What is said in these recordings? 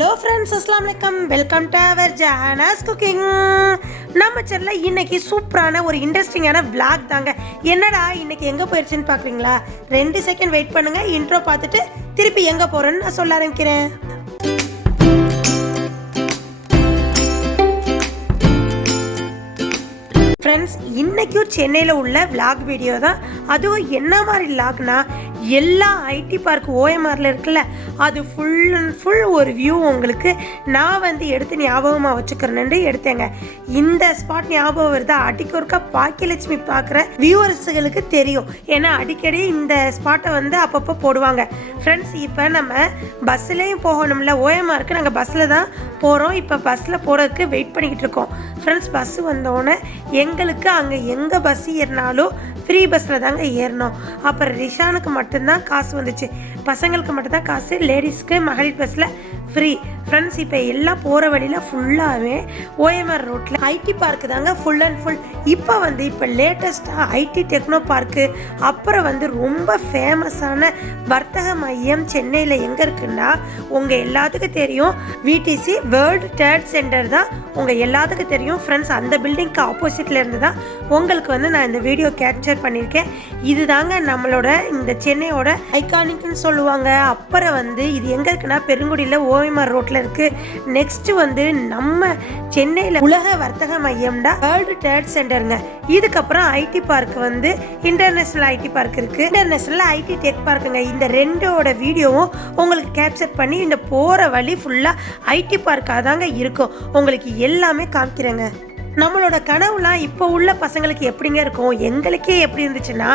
Hello friends, அஸ்ஸலாமு அலைக்கும். Welcome to our Jahana's cooking. நம்ம சேனலில் இன்னைக்கு சூப்பரான ஒரு இன்ட்ரெஸ்டிங்கான vlog தாங்க. என்னடா இன்னைக்கு எங்கே போயிடுச்சுன்னு பார்க்குறீங்களா? 2 செகண்ட் வெயிட் பண்ணுங்கள். இன்ட்ரோ பார்த்துட்டு திருப்பி எங்கே போகிறேன்னு நான் சொல்ல ஆரம்பிக்கிறேன். ஃப்ரெண்ட்ஸ், இன்றைக்கும் சென்னையில் உள்ள விளாக் வீடியோ தான். அதுவும் என்ன மாதிரி விளாக்னா, எல்லா ஐடி பார்க் ஓஎம்ஆரில் இருக்குல்ல, அது ஃபுல் அண்ட் ஃபுல் ஒரு வியூ உங்களுக்கு நான் எடுத்து ஞாபகமாக வச்சுக்கிறேன்னு எடுத்தேங்க. இந்த ஸ்பாட் ஞாபகம் வருதா? அடிக்க ஒருக்கா பாக்கியலட்சுமி பார்க்குற வியூவர்ஸுகளுக்கு தெரியும். ஏன்னா அடிக்கடி இந்த ஸ்பாட்டை அப்பப்போ போடுவாங்க. ஃப்ரெண்ட்ஸ், இப்போ நம்ம பஸ்ஸுலேயும் போகணும்ல, ஓஎம்ஆருக்கு நாங்கள் பஸ்ஸில் தான் போகிறோம். இப்போ பஸ்ஸில் போகிறதுக்கு வெயிட் பண்ணிக்கிட்டு இருக்கோம். ஃப்ரெண்ட்ஸ், பஸ்ஸு வந்தோடனே எங்களுக்கு அங்கே எங்கே பஸ் ஏறினாலும் ஃப்ரீ பஸ்ஸில் தாங்க ஏறினோம். அப்புறம் ரிஷானுக்கு மட்டும்தான் காசு வந்துச்சு, பசங்களுக்கு மட்டும்தான் காசு, லேடிஸ்க்கு மகளிர் பஸ்ஸில் ஃப்ரீ. ஃப்ரெண்ட்ஸ், இப்போ எல்லாம் போகிற வழியில் ஃபுல்லாகவே ஓஎம்ஆர் ரோட்டில் ஐடி பார்க்கு தாங்க ஃபுல் அண்ட் ஃபுல். இப்போ லேட்டஸ்ட்டாக ஐடி டெக்னோ பார்க்கு, அப்புறம் ரொம்ப ஃபேமஸான வர்த்தக மையம் சென்னையில் எங்கே இருக்குன்னா, உங்கள் எல்லாத்துக்கும் தெரியும், விடிசி வேர்ல்டு ட்ரேட் சென்டர் தான் உங்கள் எல்லாத்துக்கும் தெரியும். ஃப்ரெண்ட்ஸ், அந்த பில்டிங்க்கு ஆப்போசிட்டில் இருந்து தான் உங்களுக்கு நான் இந்த வீடியோ கேப்சர் பண்ணியிருக்கேன். இது தாங்க நம்மளோட இந்த சென்னையோட ஐகானிக்னு சொல்லுவாங்க. அப்புறம் இது எங்கே இருக்குன்னா, பெருங்குடியில் ஓஎம்ஆர் ரோட்டில் இருக்குது. நெக்ஸ்ட்டு நம்ம சென்னையில் உலக வர்த்தக மையம்டா வேர்ல்டு ட்ரேட் சென்டருங்க. இதுக்கப்புறம் IT park international IT park இருக்குது, இன்டர்நேஷ்னல் ஐடி டெக் பார்க்குங்க. இந்த ரெண்டோட வீடியோவும் உங்களுக்கு கேப்சர் பண்ணி இந்த போகிற வழி ஃபுல்லாக ஐடி பார்க்காக தாங்க இருக்கும். உங்களுக்கு எல்லாமே காமிக்கிறேங்க. நம்மளோட கனவுலாம் இப்போ உள்ள பசங்களுக்கு எப்படிங்க இருக்கும், எங்களுக்கே எப்படி இருந்துச்சுன்னா,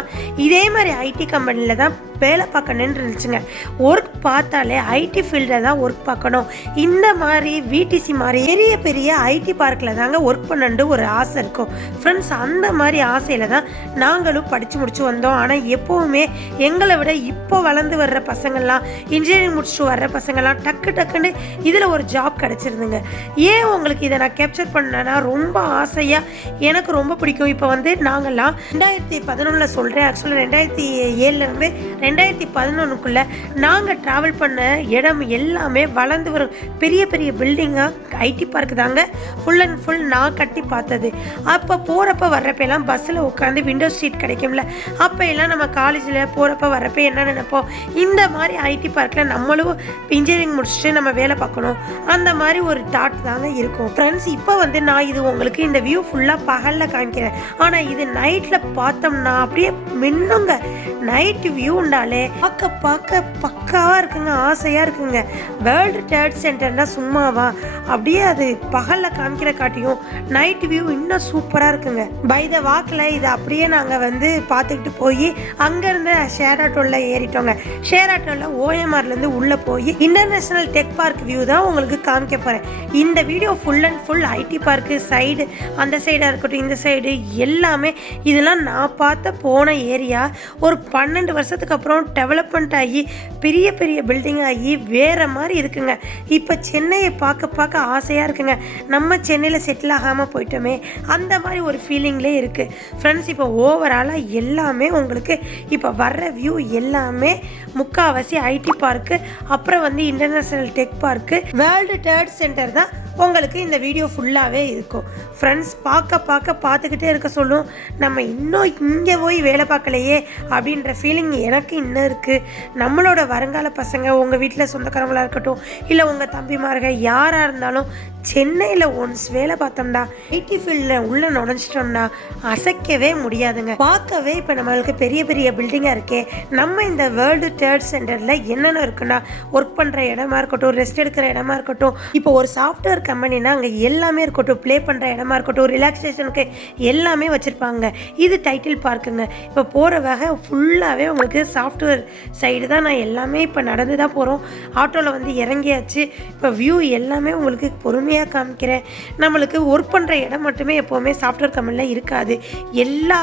இதே மாதிரி ஐடி கம்பெனியில் தான் வேலை பார்க்கணுன்னு இருந்துச்சுங்க. ஒர்க் பார்த்தாலே ஐடி ஃபீல்டில் தான் ஒர்க் பார்க்கணும். இந்த மாதிரி விடிசி மாதிரி பெரிய பெரிய ஐடி பார்க்கில் தாங்க ஒர்க் பண்ணணுன்னு ஒரு ஆசை இருக்கும். ஃப்ரெண்ட்ஸ், அந்த மாதிரி ஆசையில் தான் நாங்களும் படித்து முடிச்சு வந்தோம். ஆனால் எப்போவுமே எங்களை விட இப்போ வளர்ந்து வர்ற பசங்கள்லாம், இன்ஜினியரிங் முடிச்சுட்டு வர்ற பசங்கள்லாம் டக்குன்னு இதில் ஒரு ஜாப் கிடச்சிருந்துங்க. ஏன் உங்களுக்கு இதை நான் கேப்சர் பண்ணேன்னா, ரொம்ப ஆசையாக எனக்கு ரொம்ப பிடிக்கும். இப்போ நாங்கள்லாம் 2011 சொல்கிறேன், ஆக்சுவலாக 2007 2011 நாங்கள் ட்ராவல் பண்ண இடம் எல்லாமே வளர்ந்து வரும் பெரிய பெரிய பில்டிங்காக ஐடி பார்க்கு தாங்க ஃபுல் அண்ட் ஃபுல் நான் கட்டி பார்த்தது. அப்போ போகிறப்ப வர்றப்பெல்லாம் பஸ்ஸில் உட்காந்து விண்டோ சீட் கிடைக்கும்ல, அப்போ எல்லாம் நம்ம காலேஜில் போகிறப்ப வர்றப்ப என்ன நினைப்போம், இந்த மாதிரி ஐடி பார்க்கில் நம்மளும் இன்ஜினியரிங் முடிச்சுட்டு நம்ம வேலை பார்க்கணும், அந்த மாதிரி ஒரு தாட் தாங்க இருக்கும். ஃப்ரெண்ட்ஸ், இப்போ நான் இது உங்களுக்கு இந்த வியூ ஃபுல்லாக பகலில் காமிக்கிறேன். ஆனால் இது நைட்டில் பார்த்தோம்னா அப்படியே மின்னுங்க. நைட் வியூண்டாலே பார்க்க பக்காவாக இருக்குங்க, ஆசையாக இருக்குங்க. வேர்ல்டு ட்ரேட் சென்டர்னால் சும்மாவா, அப்படியே அது பகலில் காமிக்கிற காட்டியும் நைட் வியூ இன்னும் சூப்பராக இருக்குங்க. பை த வாக்கில் இது அப்படியே நாங்கள் பார்த்துக்கிட்டு போய் அங்கேருந்து ஷேர் ஆட்டோவில் ஏறிட்டோங்க. ஷேர் ஆட்டோவில் ஓஎம்ஆர்லேருந்து உள்ளே போய் இன்டர்நேஷ்னல் டெக் பார்க் வியூ தான் உங்களுக்கு காமிக்க போகிறேன். இந்த video full and full IT park side, அந்த சைடாக இருக்கட்டும், இந்த சைடு எல்லாமே இதெல்லாம் நான் பார்த்த போன ஏரியா. ஒரு 12 வருஷத்துக்கு அப்புறம் டெவலப்மெண்ட் ஆகி பெரிய பெரிய பில்டிங் ஆகி வேறு மாதிரி இருக்குங்க. இப்போ சென்னையை பார்க்க ஆசையாக இருக்குங்க. நம்ம சென்னையில் செட்டில் ஆகாமல் போயிட்டோமே, அந்த மாதிரி ஒரு ஃபீலிங்லேயே இருக்குது. ஃப்ரெண்ட்ஸ், இப்போ ஓவராலாக எல்லாமே உங்களுக்கு இப்போ வர்ற வியூ எல்லாமே முக்கால்வாசி ஐடி பார்க்கு, அப்புறம் international tech park, world trade centre தான் உங்களுக்கு இந்த வீடியோ ஃபுல்லாகவே இருக்கும். ஃப்ரெண்ட்ஸ், பார்த்துக்கிட்டே இருக்க சொல்லும், நம்ம இன்னும் இங்கே போய் வேலை பார்க்கலையே அப்படின்ற ஃபீலிங் எனக்கு இன்னும் இருக்குது. நம்மளோட வருங்கால பசங்க, உங்கள் வீட்டில் சொந்தக்காரங்களாக இருக்கட்டும், இல்லை உங்கள் தம்பிமார்கள் யாராக இருந்தாலும் சென்னையில் ஒன்ஸ் வேலை பார்த்தோம்னா, ஐடி ஃபீல்டில் உள்ளே நுழைஞ்சிட்டோம்னா அசைக்கவே முடியாதுங்க. பார்க்கவே இப்போ நம்மளுக்கு பெரிய பெரிய பில்டிங்காக இருக்கே. நம்ம இந்த வேர்ல்டு ட்ரேட் சென்டரில் என்னென்ன இருக்குன்னா, ஒர்க் பண்ணுற இடமா இருக்கட்டும், ரெஸ்ட் எடுக்கிற இடமா இருக்கட்டும், இப்போ ஒரு சாஃப்ட்வேர் கம்பெனினா அங்கே எல்லாமே இருக்கட்டும், ப்ளே பண்ணுற இடமா இருக்கட்டும், ரிலாக்ஸேஷனுக்கு எல்லாமே வச்சுருப்பாங்க. இது டைட்டில் பார்க்குங்க. இப்போ போகிற வகை ஃபுல்லாகவே உங்களுக்கு சாஃப்ட்வேர் சைடு தான். நான் எல்லாமே இப்போ நடந்து தான் போகிறோம். ஆட்டோவில் இறங்கியாச்சு. இப்போ வியூ எல்லாமே உங்களுக்கு பொறுமையாக காமிக்கிறேன். நம்மளுக்கு ஒர்க் பண்ணுற இடம் மட்டுமே எப்போவுமே சாஃப்ட்வேர் கம்பெனியில் இருக்காது. எல்லா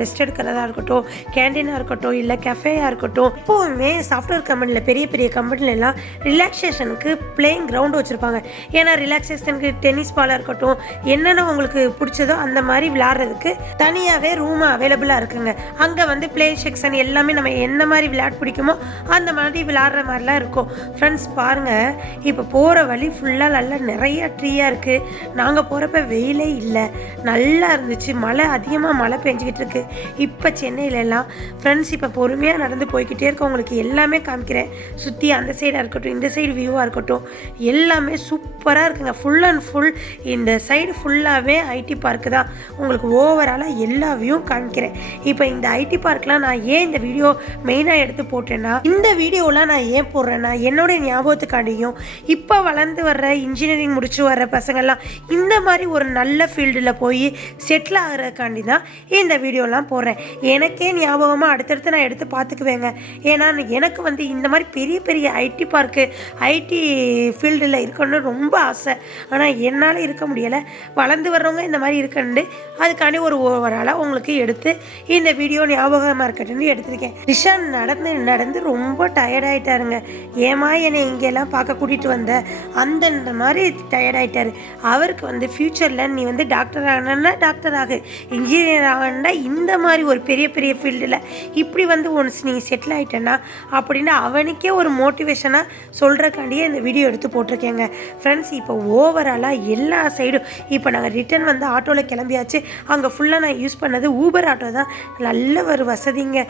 ரெஸ்ட் எடுக்கிறதா இருக்கட்டும், கேண்டீனாக இருக்கட்டும், இல்லை கஃபேயாக இருக்கட்டும், எப்போவுமே சாஃப்ட்வேர் கம்பெனியில் பெரிய பெரிய கம்பெனிலெல்லாம் ரிலாக்ஸேஷனுக்கு பிளேயிங் கிரவுண்டு வச்சுருப்பாங்க. ஏன்னா ரிலாக்ஸேஷனுக்கு டென்னிஸ் பாலாக இருக்கட்டும், என்னென்ன உங்களுக்கு பிடிச்சதோ அந்த மாதிரி விளையாடுறதுக்கு தனியாகவே ரூம் அவைலபிளாக இருக்குங்க. அங்கே வந்து ப்ளே செக்ஷன் எல்லாமே நம்ம என்ன மாதிரி விளையாட பிடிக்குமோ அந்த மாதிரி விளையாடுற மாதிரிலாம் இருக்கும். ஃப்ரெண்ட்ஸ் பாருங்கள், இப்போ போகிற வழி ஃபுல்லாக நல்லா நிறைய ட்ரீயாக இருக்குது. நாங்கள் போகிறப்ப வெயிலே இல்லை, நல்லா இருந்துச்சு. அதிகமாக மழை பெஞ்சிக்கிட்டு இருக்கு இப்போ சென்னையிலலாம். ஃப்ரெண்ட்ஸ் இப்போ பொறுமையாக நடந்து போய்கிட்டே இருக்க உங்களுக்கு எல்லாமே காமிக்கிறேன். சுற்றி அந்த சைடாக இருக்கட்டும், இந்த சைடு வியூவாக இருக்கட்டும், எல்லாமே சூப்பராக இருக்குங்க. ஃபுல் அண்ட் ஃபுல் இந்த சைடு ஃபுல்லாகவே ஐடி பார்க்கு தான். உங்களுக்கு ஓவராலாக எல்லா வியூவும் காமிக்கிறேன். இப்போ இந்த ஐடி பார்க்லாம் நான் ஏன் இந்த வீடியோ மெயினாக எடுத்து போட்டேன்னா, இந்த வீடியோலாம் நான் ஏன் போடுறேன்னா என்னுடைய ஞாபகத்துக்காண்டியும் இப்போ வளர்ந்து வர்ற இன்ஜினியரிங் முடிச்சு வர்ற பசங்கள்லாம் இந்த மாதிரி ஒரு நல்ல ஃபீல்டில் போய் செட்டில் ஆகிறதுக்காண்டி தான் இந்த வீடியோலாம் போடுறேன். எனக்கே ஞாபகமாக அடுத்தடுத்து நான் எடுத்து பார்த்துக்குவேங்க. ஏன்னா எனக்கு வந்து இந்த மாதிரி பெரிய பெரிய ஐடி பார்க்கு ஐடி ஃபீல்டில் இருக்கணும்னு ரொம்ப ஆசை. ஆனால் என்னால் இருக்க முடியலை. வளர்ந்து வர்றவங்க இந்த மாதிரி இருக்கணுண்டு அதுக்காண்டி ஒரு ஓவராலாக உங்களுக்கு எடுத்து இந்த வீடியோ ஞாபகமாக இருக்கட்டும்னு எடுத்திருக்கேன். ரிஷான் நடந்து நடந்து ரொம்ப டயர்டாயிட்டாருங்க. ஏமா என்னை இங்கெல்லாம் பார்க்க கூட்டிகிட்டு வந்த அந்த மாதிரி டயர்டாயிட்டார். அவருக்கு வந்து ஃப்யூச்சரில் நீ வந்து டாக்டர் ஆகணுன்னா டாக்டர் ஆகு, இன்ஜினியர் ஆகணுன்னா இந்த மாதிரி ஒரு பெரிய பெரிய ஃபீல்டில் இப்படி வந்து ஒன்ஸ் நீ செட்டில் ஆகிட்டேன்னா அப்படின்னு அவனுக்கே ஒரு மோட்டிவேஷனாக சொல்கிறக்காண்டியே இந்த வீடியோ எடுத்து போட்டிருக்கேங்க. ஃப்ரெண்ட்ஸ் இப்போ ஓவராலாக எல்லா சைடும் இப்போ நாங்கள் ரிட்டன் வந்து ஆட்டோவில் கிளம்பியாச்சு. அங்கே ஃபுல்லாக நான் யூஸ் பண்ணது ஊபர் ஆட்டோ தான். நல்ல ஒரு வசதிங்க.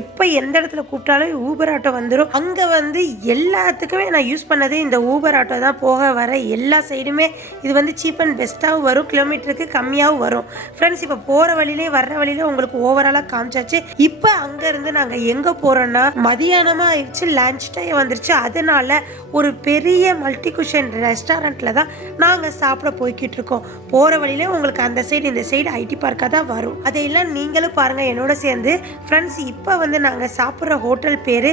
எப்போ எந்த இடத்துல கூப்பிட்டாலும் ஊபர் ஆட்டோ வந்துடும். அங்கே வந்து எல்லாத்துக்குமே நான் யூஸ் பண்ணது இந்த ஊபர் ஆட்டோ தான். போக வர எல்லா சைடுமே இது வந்து சீப் அண்ட் பெஸ்ட்டாகவும் வரும், கிலோமீட்டருக்கு கம்மியாகவும் வரும். ஃப்ரெண்ட்ஸ் இப்போ போகிற வழியிலே வர்ற வழியிலே உங்களுக்கு ஓவராலாக காமிச்சாச்சு. இப்போ அங்கேருந்து நாங்கள் எங்கே போகிறோன்னா மதியானமாக ஆயிடுச்சு, லன்ச் டைம் வந்துருச்சு. அதனால ஒரு பெரிய மல்டி குஷன் ரெஸ்டாரண்ட்டில் தான் நாங்கள் சாப்பிட போய்கிட்டு இருக்கோம். போகிற வழியிலே உங்களுக்கு அந்த சைடு இந்த சைடு ஐடி பார்க்காக தான் வரும். அதையெல்லாம் நீங்களும் பாருங்கள் என்னோட சேர்ந்து. ஃப்ரெண்ட்ஸ் இப்போ வந்து நாங்கள் சாப்பிட்ற ஹோட்டல் பேர்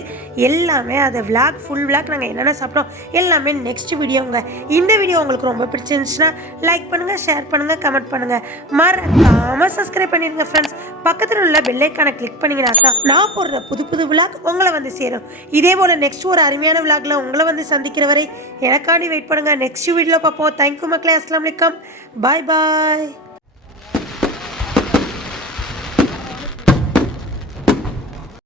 எல்லாமே அதை விளாக் ஃபுல் விளாக் நாங்கள் என்னென்ன சாப்பிட்டோம் எல்லாமே நெக்ஸ்ட் வீடியோங்க. இந்த வீடியோ உங்களுக்கு ரொம்ப பிடிச்சிருந்துச்சுன்னா லைக் பண்ணுங்கள், ஷேர் பண்ணுங்கள், கமெண்ட் பண்ணுங்கள், மறக்காமல் சப்ஸ்கிரைப் பண்ணிடுங்க. ஃப்ரெண்ட்ஸ் பக்கத்தில் உள்ள பெல் ஐக்கானை கிளிக் பண்ணிங்கன்னா தான் நான் போடுற புது புது விளாக் உங்களை வந்து சேரும். இதே போல் நெக்ஸ்ட் ஒரு அருமையான விளாக்ல உங்களை வந்து சந்திக்கிற வரை எனக்காண்டி வெயிட் பண்ணுங்கள். நெக்ஸ்ட் வீடியோவில் பார்ப்போம். தேங்க்யூ மக்களே. அஸ்ஸலாமு அலைக்கும். பாய் பாய்.